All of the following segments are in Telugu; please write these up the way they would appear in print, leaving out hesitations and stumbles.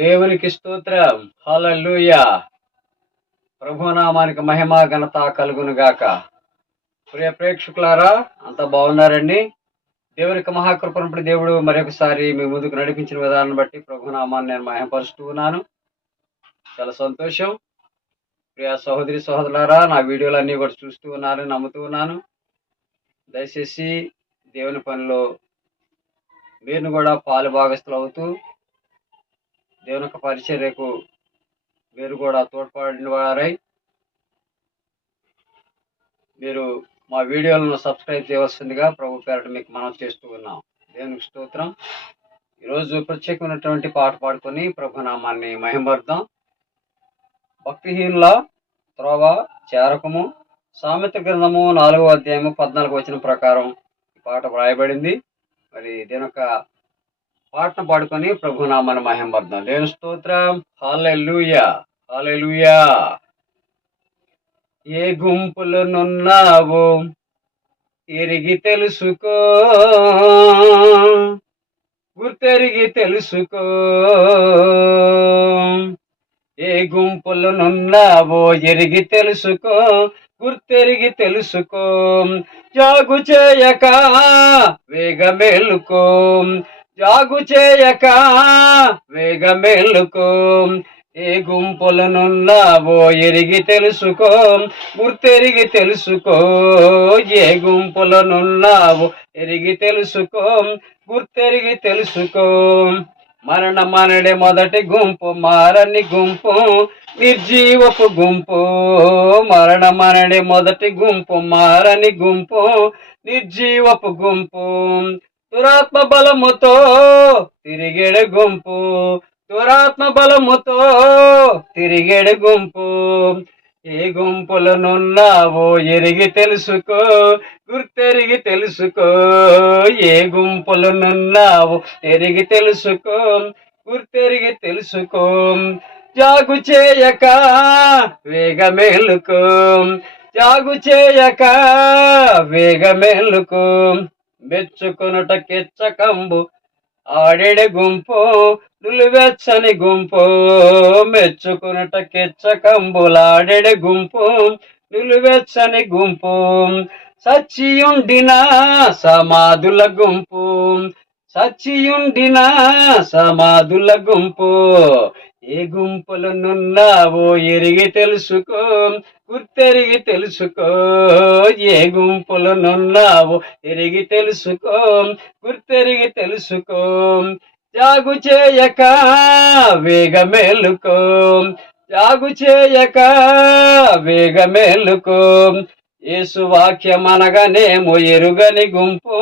దేవునికి స్తోత్రం. హల్లెలూయా. ప్రభునామానికి మహిమ ఘనత కలుగును గాక. ప్రియ ప్రేక్షకులారా, అంతా బాగున్నారండి? దేవునికి మహాకృపణపడి దేవుడు మరొకసారి మీ ముందుకు నడిపించిన విధానం బట్టి ప్రభునామాన్ని నేను మహిమపరుస్తూ ఉన్నాను. చాలా సంతోషం. ప్రియ సహోదరి సహోదరులారా, నా వీడియోలన్నీ కూడా చూస్తూ ఉన్నారని నమ్ముతూ ఉన్నాను. దయచేసి దేవుని పనిలో మీరు కూడా పాలు భాగస్తులు అవుతూ దేవుని యొక్క పరిచర్యకు మీరు కూడా తోడ్పడిన వారై మీరు మా వీడియోలను సబ్స్క్రైబ్ చేయవలసిందిగా ప్రభు పేరట మీకు మనం చేస్తూ ఉన్నాం. దేవునికి స్తోత్రం. ఈరోజు ప్రత్యేకమైనటువంటి పాట పాడుకొని ప్రభునామాన్ని మహిమపడదాం. భక్తిహీనుల త్రోవ చేరకము, సామెత గ్రంథము 4వ అధ్యాయము 14వ వచనం ప్రకారం ఈ పాట వ్రాయబడింది. మరి దీని యొక్క పాటను పాడుకొని ప్రభునామాన్ని మహిమపడదాం. దేవుని స్తోత్రం. హల్లెలూయా, హల్లెలూయా. ఏ గుంపులో నున్నావో ఎరిగి తెలుసుకో, గుర్తెరిగి తెలుసుకో. ఏ గుంపులో నున్నావో ఎరిగి తెలుసుకో, గుర్తెరిగి తెలుసుకో. జాగు చేయక వేగమేలుకో, జాగు చేయక వేగమేలుకో. ఏ గుంపులనున్నావో ఎరిగి తెలుసుకో, గుర్తెరిగి తెలుసుకో. ఏ గుంపులనున్నావో ఎరిగి తెలుసుకో, గుర్తెరిగి తెలుసుకో. మరణమనడే మొదటి గుంపు మారని గుంపు, నిర్జీవపు గుంపు. మరణమనడే మొదటి గుంపు మారని గుంపు, నిర్జీవపు గుంపు. దురాత్మ బలముతో తిరిగేడు గుంపు, దురాత్మ బలముతో తిరిగేడు గుంపు. ఏ గుంపులనున్నావో ఎరిగి తెలుసుకో, గుర్తెరిగి తెలుసుకో. ఏ గుంపులనున్నావో ఎరిగి తెలుసుకో, గుర్తెరిగి తెలుసుకో. జాగు చేయక వేగమేలుకో, జాగు చేయక వేగమేలుకో. మెచ్చుకొనుట కెచ్చకంబు ఆడెడు గుంపు, నులువెచ్చని గుంపు. మెచ్చుకునుట కెచ్చకంబులాడెడు గుంపు, నులువెచ్చని గుంపు. సచ్చియుండిన సమాధుల గుంపు, సచ్చియుండిన సమాధుల గుంపు. ఏ గుంపులనున్నావో ఎరిగి తెలుసుకో, గుర్తెరిగి తెలుసుకో. ఏ గుంపులనున్నావో ఎరిగి తెలుసుకో, గుర్తెరిగి తెలుసుకో. జాగు చేయక వేగమేలుకో, జాగు చేయక వేగమేలుకో. యేసు వాక్యమనగనేమో ఎరుగని గుంపు,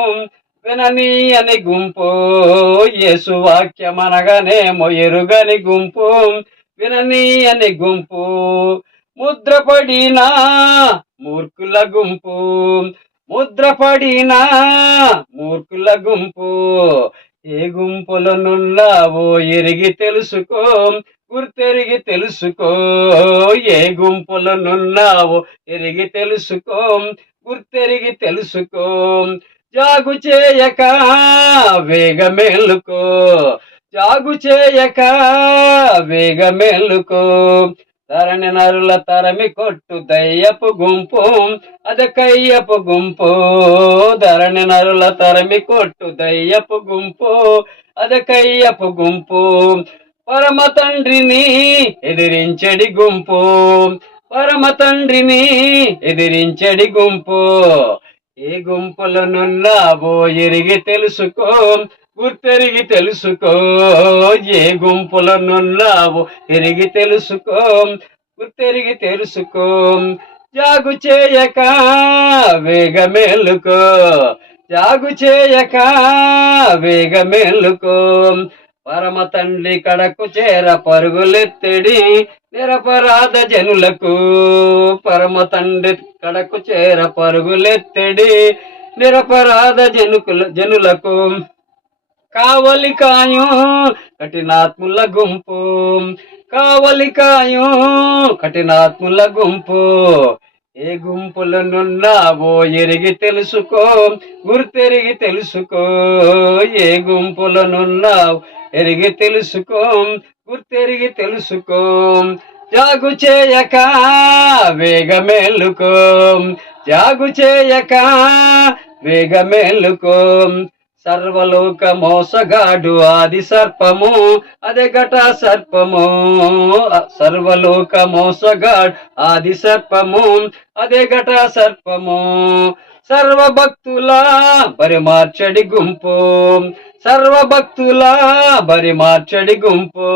విననీయని గుంపు. యేసు వాక్యమనగనేమో ఎరుగని గుంపు, విననీయని గుంపు. ముద్రపడిన మూర్ఖుల గుంపు, ముద్రపడిన మూర్ఖుల గుంపు. ఏ గుంపులనున్నావో ఎరిగి తెలుసుకో, గుర్తెరిగి తెలుసుకో. ఏ గుంపులనున్నావో ఎరిగి తెలుసుకో, గుర్తెరిగి తెలుసుకో. జాగు చేయక వేగమేలుకో, జాగు చేయక వేగమేలుకో. తరణి నరుల తరమి కొట్టు దయ్యపు గుంపు, అది కయ్యపు గుంపు. ధరణి నరుల తరమి కొట్టు దయ్యపు గుంపు, అది కయ్యపు గుంపు. పరమ తండ్రిని ఎదిరించడి గుంపు, పరమ తండ్రిని ఎదిరించడి గుంపు. ఏ గుంపులనున్నావో ఎరిగి తెలుసుకో, గుర్తెరిగి తెలుసుకో. ఏ గుంపులనున్నావో ఎరిగి తెలుసుకో, గుర్తెరిగి తెలుసుకో. జాగు చేయక వేగమేలుకో, జాగు చేయక వేగమేలుకో. పరమ తండ్రి కడకు చేర పరుగులెత్తడి నిరపరాధ జనులకు. పరమ తండ్రి కడకు చేర పరుగులెత్తడి నిరపరాధ జనులకు. కావలి కాయు కఠినాత్ముల గుంపు, కావలి కాయు కఠినాత్ముల గుంపు. ఏ గుంపులనున్నావో ఎరిగి తెలుసుకో, గుర్తెరిగి తెలుసుకో. ఏ గుంపులనున్నావు ఎరిగి తెలుసుకో, గుర్తెరిగి తెలుసుకో, జాగు చేయక వేగమేలుకో, జాగు చేయక వేగమేలుకో. సర్వలోక మోసగాడు ఆది సర్పము, అదే ఘట సర్పము. సర్వలోక మోసగాడు ఆది సర్పము, అదే ఘట సర్పము. సర్వభక్తుల బరి మార్చడి గుంపు, సర్వభక్తుల బరి మార్చడి గుంపు.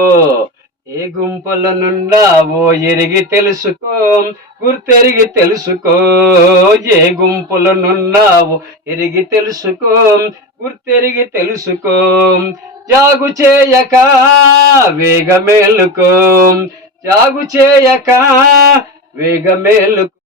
ఏ గుంపుల నున్నావో ఎరిగి తెలుసుకో, గుర్తెరిగి తెలుసుకో. ఏ గుంపుల నున్నావో ఎరిగి తెలుసుకో, గుర్తెరిగి తెలుసుకో. జాగు చేయక వేగమేలుకో, జాగు చేయక వేగమేలుకో.